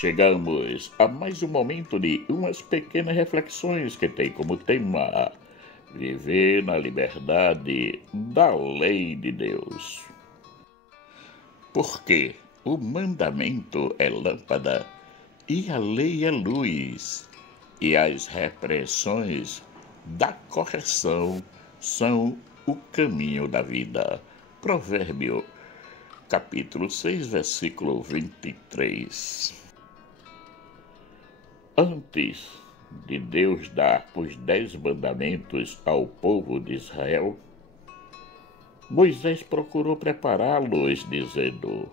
Chegamos a mais um momento de umas pequenas reflexões que tem como tema viver na liberdade da lei de Deus. Porque o mandamento é lâmpada e a lei é luz, e as repreensões da correção são o caminho da vida. Provérbio, capítulo 6, versículo 23. Antes de Deus dar os 10 mandamentos ao povo de Israel, Moisés procurou prepará-los, dizendo: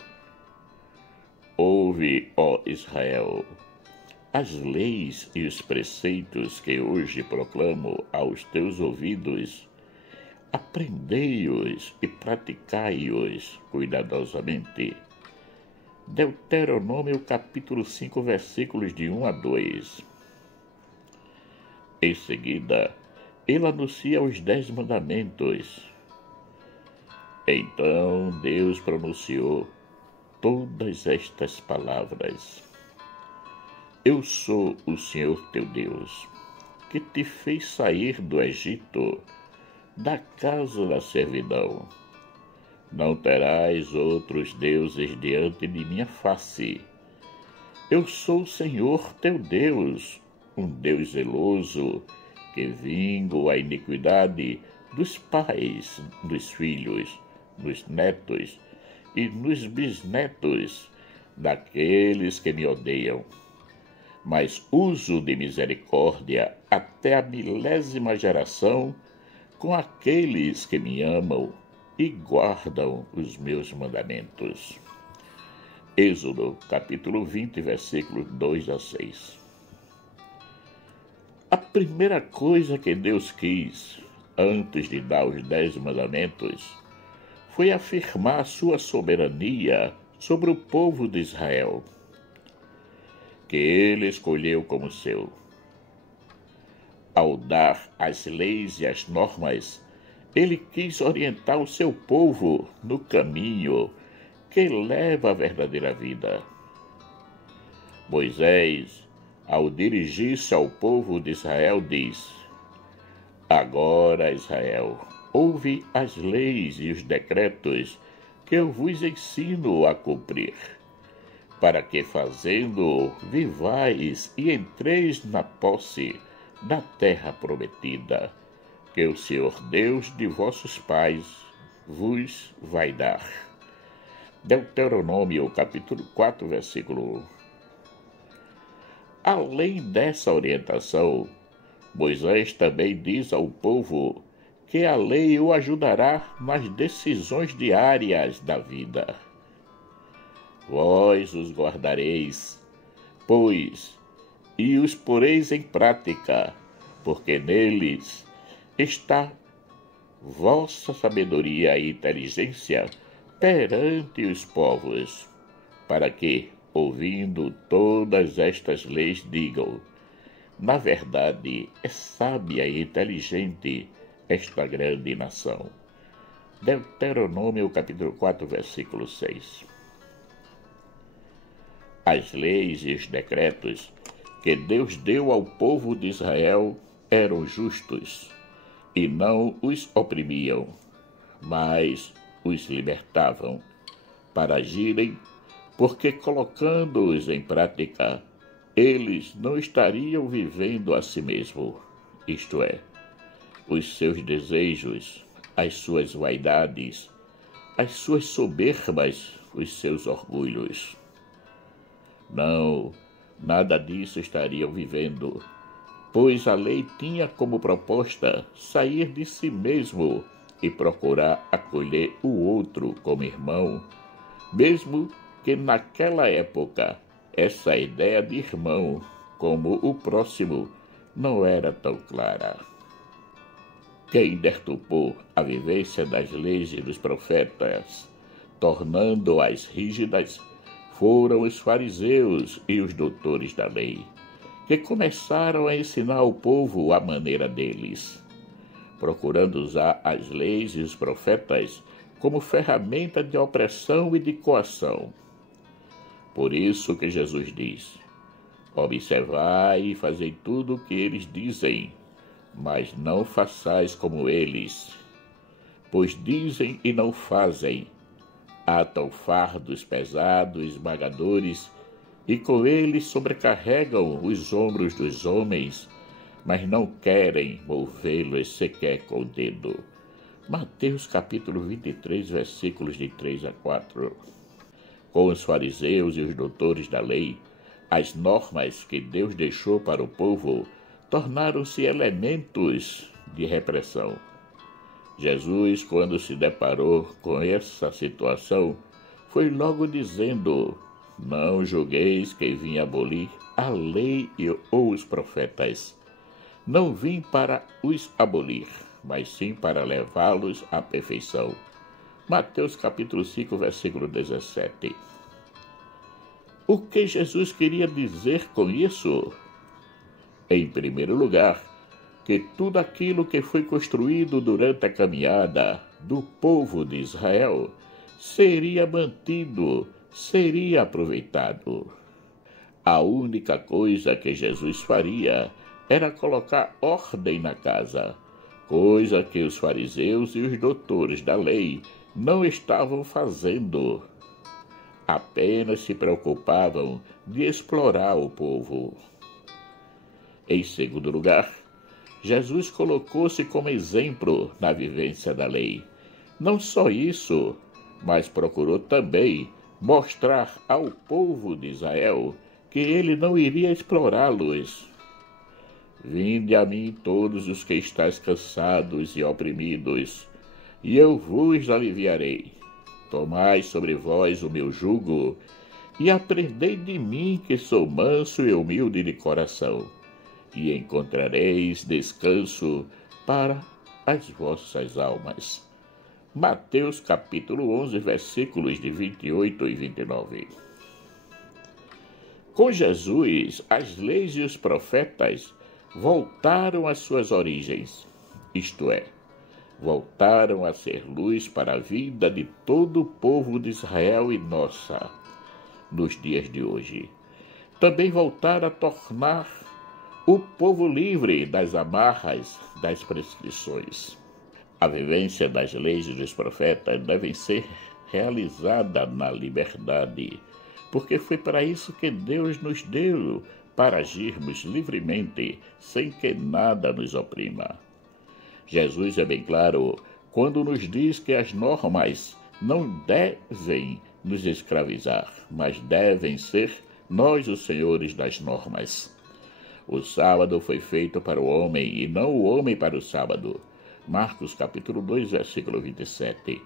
Ouve, ó Israel, as leis e os preceitos que hoje proclamo aos teus ouvidos, aprendei-os e praticai-os cuidadosamente. Deuteronômio capítulo 5, versículos de 1 a 2. Em seguida, ele anuncia os 10 mandamentos. Então Deus pronunciou todas estas palavras: Eu sou o Senhor teu Deus, que te fez sair do Egito, da casa da servidão. Não terás outros deuses diante de minha face. Eu sou o Senhor teu Deus, um Deus zeloso, que vingo a iniquidade dos pais, dos filhos, dos netos e nos bisnetos daqueles que me odeiam. Mas uso de misericórdia até a 1000ª geração com aqueles que me amam e guardam os meus mandamentos. Êxodo, capítulo 20, versículos 2 a 6. A primeira coisa que Deus quis, antes de dar os 10 mandamentos, foi afirmar sua soberania sobre o povo de Israel, que ele escolheu como seu. Ao dar as leis e as normas, ele quis orientar o seu povo no caminho que leva à verdadeira vida. Moisés, ao dirigir-se ao povo de Israel, diz: Agora, Israel, ouve as leis e os decretos que eu vos ensino a cumprir, para que, fazendo, vivais e entreis na posse da terra prometida, que o Senhor Deus de vossos pais vos vai dar. Deuteronômio, capítulo 4, versículo 1. Além dessa orientação, Moisés também diz ao povo que a lei o ajudará nas decisões diárias da vida. Vós os guardareis, pois, e os poreis em prática, porque neles está vossa sabedoria e inteligência perante os povos, para que, ouvindo todas estas leis, digam: na verdade, é sábia e inteligente esta grande nação. Deuteronômio, capítulo 4, versículo 6. As leis e os decretos que Deus deu ao povo de Israel eram justos, e não os oprimiam, mas os libertavam para agirem, porque colocando-os em prática, eles não estariam vivendo a si mesmo, isto é, os seus desejos, as suas vaidades, as suas soberbas, os seus orgulhos. Não, nada disso estariam vivendo, pois a lei tinha como proposta sair de si mesmo e procurar acolher o outro como irmão, mesmo que naquela época essa ideia de irmão como o próximo não era tão clara. Quem deturpou a vivência das leis e dos profetas, tornando-as rígidas, foram os fariseus e os doutores da lei, que começaram a ensinar ao povo a maneira deles, procurando usar as leis e os profetas como ferramenta de opressão e de coação. Por isso que Jesus diz: observai e fazei tudo o que eles dizem, mas não façais como eles, pois dizem e não fazem. Atam fardos pesados, esmagadores, e com eles sobrecarregam os ombros dos homens, mas não querem movê-los sequer com o dedo. Mateus capítulo 23, versículos de 3 a 4. Com os fariseus e os doutores da lei, as normas que Deus deixou para o povo tornaram-se elementos de repressão. Jesus, quando se deparou com essa situação, foi logo dizendo: não julgueis que vim abolir a lei ou os profetas. Não vim para os abolir, mas sim para levá-los à perfeição. Mateus capítulo 5, versículo 17. O que Jesus queria dizer com isso? Em primeiro lugar, que tudo aquilo que foi construído durante a caminhada do povo de Israel seria mantido, seria aproveitado. A única coisa que Jesus faria era colocar ordem na casa, coisa que os fariseus e os doutores da lei não estavam fazendo. Apenas se preocupavam de explorar o povo. Em segundo lugar, Jesus colocou-se como exemplo na vivência da lei. Não só isso, mas procurou também mostrar ao povo de Israel que ele não iria explorá-los. Vinde a mim todos os que estáis cansados e oprimidos, e eu vos aliviarei. Tomai sobre vós o meu jugo, e aprendei de mim, que sou manso e humilde de coração, e encontrareis descanso para as vossas almas. Mateus capítulo 11, versículos de 28 e 29. Com Jesus, as leis e os profetas voltaram às suas origens, isto é, voltaram a ser luz para a vida de todo o povo de Israel e nossa, nos dias de hoje. Também voltaram a tornar o povo livre das amarras das prescrições. A vivência das leis e dos profetas deve ser realizada na liberdade, porque foi para isso que Deus nos deu, para agirmos livremente, sem que nada nos oprima. Jesus é bem claro quando nos diz que as normas não devem nos escravizar, mas devem ser nós os senhores das normas. O sábado foi feito para o homem e não o homem para o sábado. Marcos capítulo 2, versículo 27.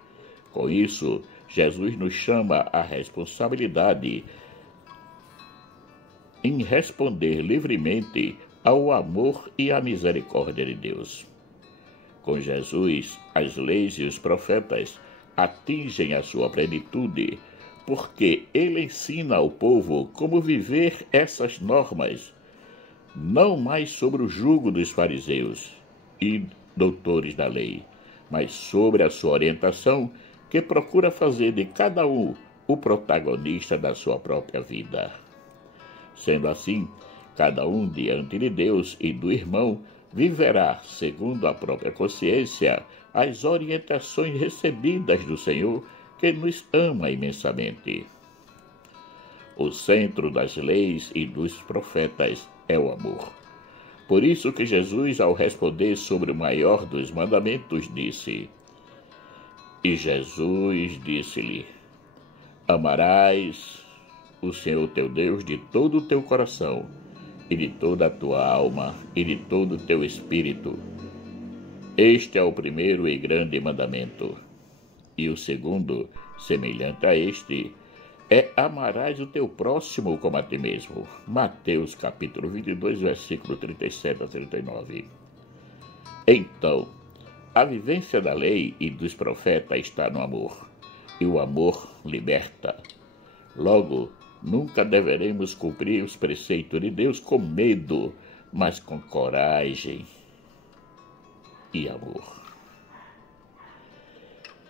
Com isso, Jesus nos chama à responsabilidade em responder livremente ao amor e à misericórdia de Deus. Com Jesus, as leis e os profetas atingem a sua plenitude, porque ele ensina ao povo como viver essas normas, não mais sobre o jugo dos fariseus e doutores da lei, mas sobre a sua orientação, que procura fazer de cada um o protagonista da sua própria vida. Sendo assim, cada um diante de Deus e do irmão viverá, segundo a própria consciência, as orientações recebidas do Senhor, que nos ama imensamente. O centro das leis e dos profetas é o amor. Por isso que Jesus, ao responder sobre o maior dos mandamentos, disse: E Jesus disse-lhe: amarás o Senhor teu Deus de todo o teu coração, e de toda a tua alma, e de todo o teu espírito. Este é o primeiro e grande mandamento. E o segundo, semelhante a este, é: amarás o teu próximo como a ti mesmo. Mateus capítulo 22, versículo 37 a 39. Então, a vivência da lei e dos profetas está no amor, e o amor liberta. Logo, nunca deveremos cumprir os preceitos de Deus com medo, mas com coragem e amor.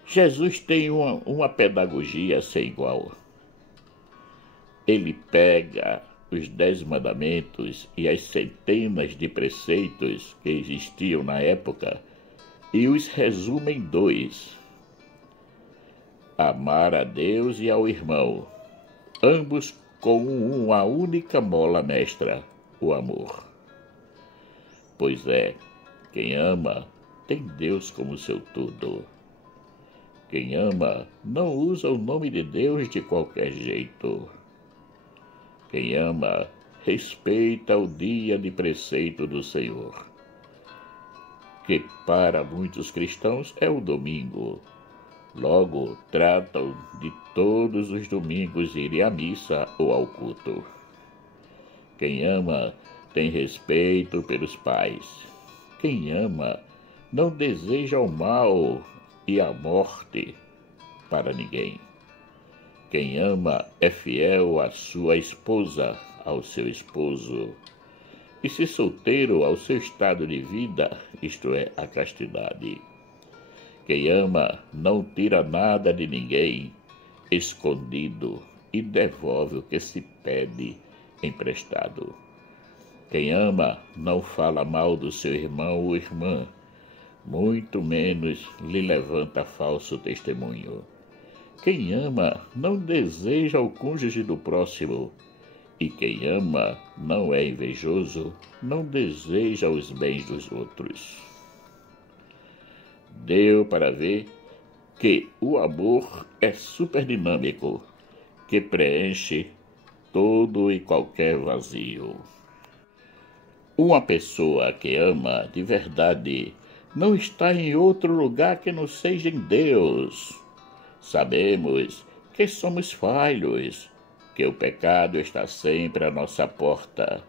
Jesus tem uma pedagogia sem igual. ele pega os 10 mandamentos e as centenas de preceitos que existiam na época e os resume em 2: amar a Deus e ao irmão, ambos com uma única mola mestra, o amor. Pois é, quem ama tem Deus como seu tudo. Quem ama não usa o nome de Deus de qualquer jeito. Quem ama respeita o dia de preceito do Senhor, que para muitos cristãos é o domingo. Logo, tratam de todos os domingos ir à missa ou ao culto. Quem ama tem respeito pelos pais. Quem ama não deseja o mal e a morte para ninguém. Quem ama é fiel à sua esposa, ao seu esposo, e se solteiro, ao seu estado de vida, isto é, a castidade. Quem ama não tira nada de ninguém, escondido, e devolve o que se pede emprestado. Quem ama não fala mal do seu irmão ou irmã, muito menos lhe levanta falso testemunho. Quem ama não deseja o cônjuge do próximo, e quem ama não é invejoso, não deseja os bens dos outros. Deu para ver que o amor é superdinâmico, que preenche todo e qualquer vazio. Uma pessoa que ama de verdade não está em outro lugar que não seja em Deus. Sabemos que somos falhos, que o pecado está sempre à nossa porta.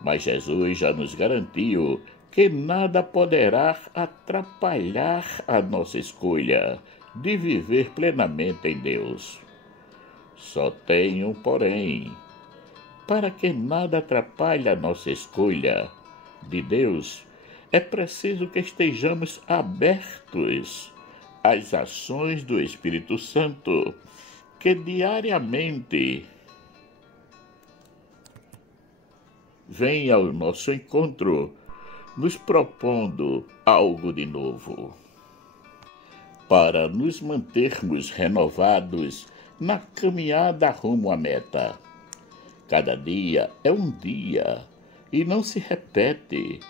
Mas Jesus já nos garantiu que nada poderá atrapalhar a nossa escolha de viver plenamente em Deus. Só tem um porém. Para que nada atrapalhe a nossa escolha de Deus, é preciso que estejamos abertos às ações do Espírito Santo, que diariamente vem ao nosso encontro, nos propondo algo de novo, para nos mantermos renovados na caminhada rumo à meta. Cada dia é um dia e não se repete.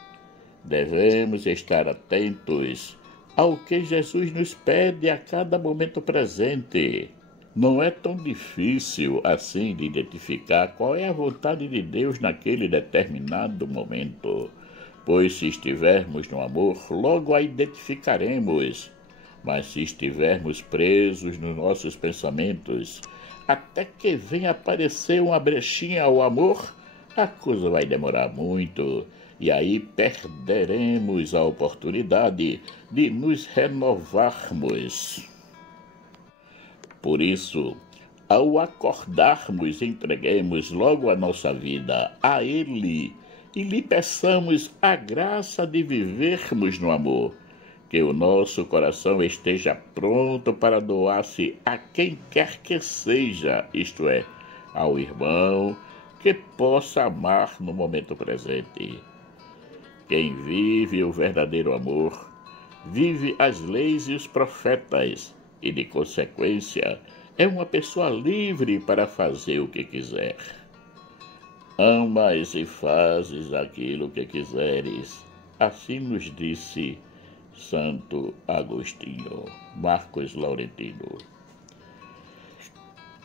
Devemos estar atentos ao que Jesus nos pede a cada momento presente. Não é tão difícil assim de identificar qual é a vontade de Deus naquele determinado momento, pois se estivermos no amor, logo a identificaremos. Mas se estivermos presos nos nossos pensamentos, até que venha aparecer uma brechinha ao amor, a coisa vai demorar muito, e aí perderemos a oportunidade de nos renovarmos. Por isso, ao acordarmos, entreguemos logo a nossa vida a Ele e lhe peçamos a graça de vivermos no amor, que o nosso coração esteja pronto para doar-se a quem quer que seja, isto é, ao irmão que possa amar no momento presente. Quem vive o verdadeiro amor, vive as leis e os profetas, e, de consequência, é uma pessoa livre para fazer o que quiser. Amas e fazes aquilo que quiseres, assim nos disse Santo Agostinho. Marcos Laurentino.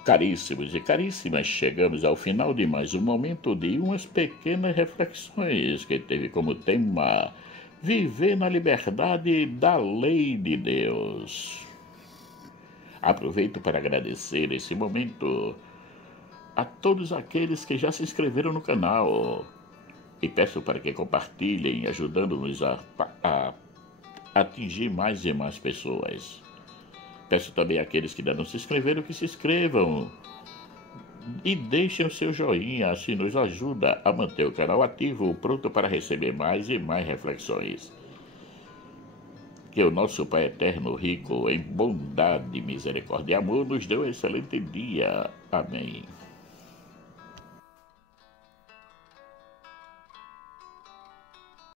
Caríssimos e caríssimas, chegamos ao final de mais um momento de umas pequenas reflexões que teve como tema viver na liberdade da lei de Deus. Aproveito para agradecer esse momento a todos aqueles que já se inscreveram no canal e peço para que compartilhem, ajudando-nos a atingir mais e mais pessoas. Peço também àqueles que ainda não se inscreveram que se inscrevam e deixem o seu joinha, assim nos ajuda a manter o canal ativo, pronto para receber mais e mais reflexões. Que o nosso Pai Eterno, rico em bondade, misericórdia e amor, nos dê um excelente dia. Amém.